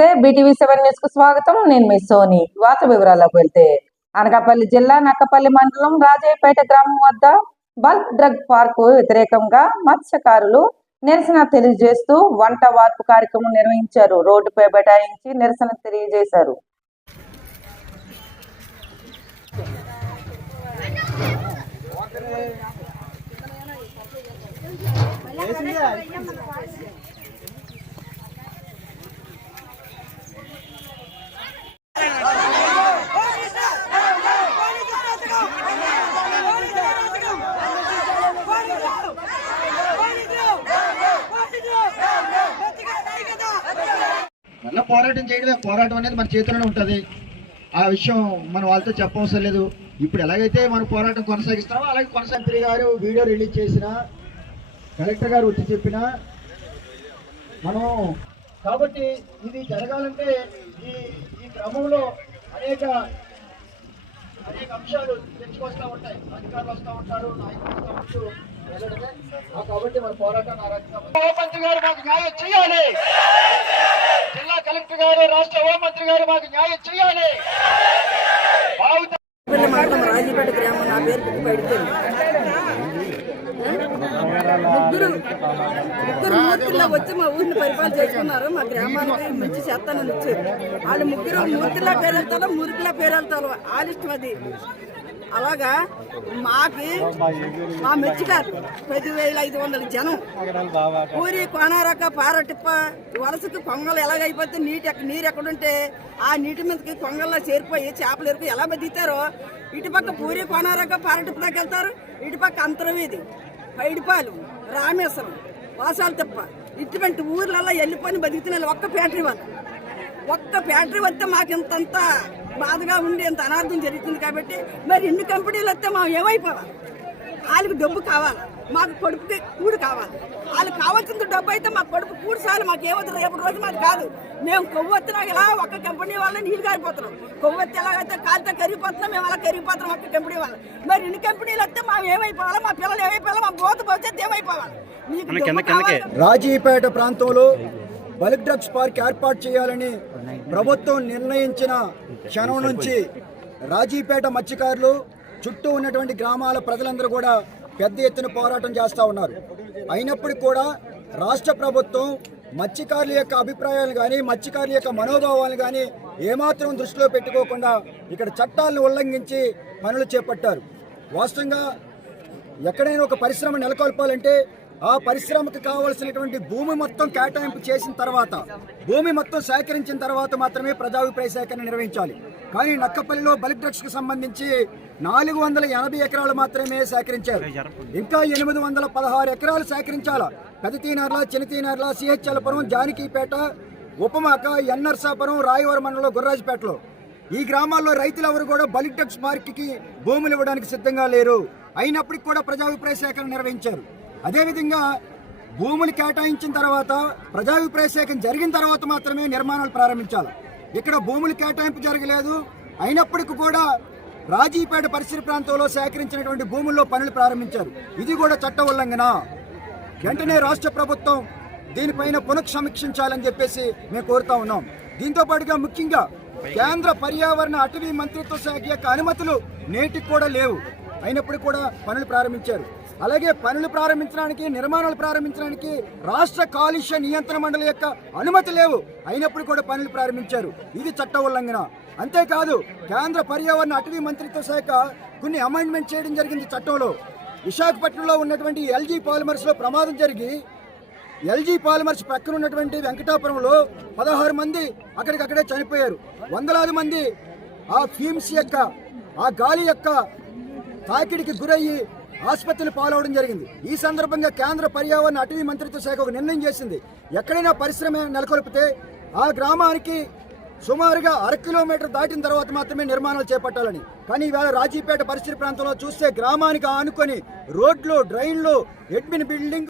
నమస్తే, BTV 7 news కు స్వాగతం. నేను మీ సోని. వార్త వివరాలకు వెళ్తే, అనకాపల్లి జిల్లా నక్కపల్లి మండలం రాజయ్యపేట గ్రామం వద్ద బల్క్ డ్రగ్ పార్కు వ్యతిరేకంగా మత్స్యకారులు నిరసన తెలియజేస్తూ వంట వార్పు కార్యక్రమం నిర్వహించారు. రోడ్డుపై బైఠాయించి నిరసన తెలియజేశారు. మళ్ళీ పోరాటం చేయడమే. పోరాటం అనేది మన చేతిలోనే ఉంటుంది. ఆ విషయం మనం వాళ్ళతో చెప్పవసరం లేదు. ఇప్పుడు ఎలాగైతే మనం పోరాటం కొనసాగిస్తున్నామో అలాగే మంత్రి గారు వీడియో రిలీజ్ చేసిన, కలెక్టర్ గారు వచ్చి చెప్పిన మనం కాబట్టి ఇది జరగాలంటే ఈ క్రమంలో అనేక అంశాలు తెచ్చుకొస్తూ ఉంటాయి. అధికారులు వస్తూ ఉంటారు, నాయకులు వస్తూ వెళ్ళడమే. కాబట్టి మన పోరాటం హోంమంత్రి గారు మాకు న్యాయం చేయాలి. జిల్లా కలెక్టర్ గారు, రాష్ట్ర హోంమంత్రి గారు మాకు న్యాయం చేయాలి. రాజీపేట గ్రామం. నా పేరు ముగ్గురు మూర్తిలో వచ్చి మా ఊరిని పరిపాలన చేసుకున్నారు. మా గ్రామానికి మంచి చేస్తానని వచ్చారు. వాళ్ళు ముగ్గురు మూర్తిలా పేరు వెళ్తారో మురికిలా పేరు వెళ్తారో వాళ్ళ ఇష్టం అది. అలాగా మా మెచ్చిగారు 10,500 జనం పూరి కోనారక పారటిప్ప వలసకు కొంగలు ఎలాగైపోతే నీరు ఎక్కడుంటే ఆ నీటి మీదకి కొంగల్లో చేరిపోయి చేపలు ఎరుకు ఎలా బతికితారో ఇటుపక్క పూరి కోనారక పారటిప్ప దాకా వెళ్తారు. ఇటుపక్క అంతరవీధి, పైడిపాలు, రామేశ్వరం, వాసాలు తిప్ప ఇటువంటి ఊర్లలో వెళ్ళిపోయి బతుకుతున్న ఒక్క ఫ్యాక్టరీ వస్తే మాకు ఇంతంత బాధగా ఉండి ఎంత అనార్థం జరుగుతుంది. కాబట్టి మరి ఇన్ని కంపెనీలు వస్తే మనం ఏమైపోవాలి? వాళ్ళకి డబ్బు కావాలి, మాకు కొడుకుకి కూడు కావాలి. వాళ్ళకి కావాల్సిన డబ్బు అయితే మాకు కొడుకు కూడు చాలు. మాకు ఏమవుతుంది రేపు రోజు మాకు కాదు. మేము కొవ్వొత్తినా ఇలా ఒక్క కంపెనీ వల్ల నీళ్ళు కారిపోతున్నాం. కొవ్వొత్తి ఎలాగైతే కాలితో కరిగిపోతున్నాం, మేము అలా కరిగిపోతున్నాం ఒక్క కంపెనీ వల్ల. మరి ఇన్ని కంపెనీలు వస్తే మేము ఏమైపోవాలి? మా పిల్లలు ఏమైపోవాలి? మా బోత భవిష్యత్తు ఏమైపోవాలి? రాజీపేట ప్రాంతంలో బల్క్ డ్రగ్స్ పార్క్ ఏర్పాటు చేయాలని ప్రభుత్వం నిర్ణయించిన క్షణం నుంచి రాజీపేట మత్స్యకారులు చుట్టూ ఉన్నటువంటి గ్రామాల ప్రజలందరూ కూడా పెద్ద ఎత్తున పోరాటం చేస్తూ ఉన్నారు. అయినప్పటికీ కూడా రాష్ట్ర ప్రభుత్వం మత్స్యకారుల యొక్క అభిప్రాయాలు కానీ మత్స్యకారుల యొక్క మనోభావాలు కానీ ఏమాత్రం దృష్టిలో పెట్టుకోకుండా ఇక్కడ చట్టాలను ఉల్లంఘించి పనులు చేపట్టారు. వాస్తవంగా ఎక్కడైనా ఒక పరిశ్రమ నెలకొల్పాలంటే ఆ పరిశ్రమకు కావలసినటువంటి భూమి మొత్తం కేటాయింపు చేసిన తర్వాత, భూమి మొత్తం సేకరించిన తర్వాత మాత్రమే ప్రజాభిప్రాయ సేకరణ నిర్వహించాలి. కానీ నక్కపల్లిలో బల్క్ డ్రగ్స్ కు సంబంధించి 480 ఎకరాలు మాత్రమే సేకరించారు. ఇంకా 816 ఎకరాలు సేకరించాలా. పెదతీనర్ల, చిన్నతీనర్ల, సిహెచ్ఎల్పురం, జానకీపేట, ఉపమాక, ఎన్నర్సాపురం, రాయవరం మండలంలో గుర్రాజపేటలో ఈ గ్రామాల్లో రైతులెవరు కూడా బల్క్ డ్రగ్స్ పార్క్కి భూములు ఇవ్వడానికి సిద్ధంగా లేరు. అయినప్పటికీ కూడా ప్రజాభిప్రాయ సేకరణ నిర్వహించారు. అదేవిధంగా భూములు కేటాయించిన తర్వాత, ప్రజాభిప్రాయ సేకరణ జరిగిన తర్వాత మాత్రమే నిర్మాణాలు ప్రారంభించాలి. ఇక్కడ భూములు కేటాయింపు జరగలేదు. అయినప్పటికీ కూడా రాజీపేట పరిసర ప్రాంతంలో సేకరించినటువంటి భూముల్లో పనులు ప్రారంభించారు. ఇది కూడా చట్ట ఉల్లంఘన. వెంటనే రాష్ట్ర ప్రభుత్వం దీనిపైన పునఃసమీక్షించాలని చెప్పేసి మేము కోరుతా ఉన్నాం. దీంతో పాటుగా ముఖ్యంగా కేంద్ర పర్యావరణ అటవీ మంత్రిత్వ శాఖ యొక్క అనుమతులు నేటికి కూడా లేవు. అయినప్పటికీ కూడా పనులు ప్రారంభించారు. అలాగే పనులు ప్రారంభించడానికి, నిర్మాణాలు ప్రారంభించడానికి రాష్ట్ర కాలుష్య నియంత్రణ మండలి యొక్క అనుమతి లేవు. అయినప్పుడు కూడా పనులు ప్రారంభించారు. ఇది చట్ట ఉల్లంఘన. అంతేకాదు కేంద్ర పర్యావరణ అటవీ మంత్రిత్వ శాఖ కొన్ని అమెండ్మెంట్ చేయడం జరిగింది చట్టంలో. విశాఖపట్నంలో ఉన్నటువంటి ఎల్జీ పాలిమర్స్ లో ప్రమాదం జరిగి ఎల్జీ పాలిమర్స్ ప్రక్కన ఉన్నటువంటి వెంకటాపురంలో 16 మంది అక్కడికక్కడే చనిపోయారు. వందలాది మంది ఆ ఫ్యూమ్స్ యొక్క, ఆ గాలి యొక్క తాకిడికి గురయ్యి ఆసుపత్రులు పాలవడం జరిగింది. ఈ సందర్భంగా కేంద్ర పర్యావరణ అటవీ మంత్రిత్వ శాఖ ఒక నిర్ణయం చేసింది. ఎక్కడైనా పరిశ్రమ నెలకొల్పితే ఆ గ్రామానికి సుమారుగా 1/2 కిలోమీటర్ దాటిన తర్వాత మాత్రమే నిర్మాణాలు చేపట్టాలని. కానీ ఈవేళ రాజీపేట పరిసర ప్రాంతంలో చూస్తే గ్రామానికి ఆనుకొని రోడ్లు, డ్రైన్లు, అడ్మిన్ బిల్డింగ్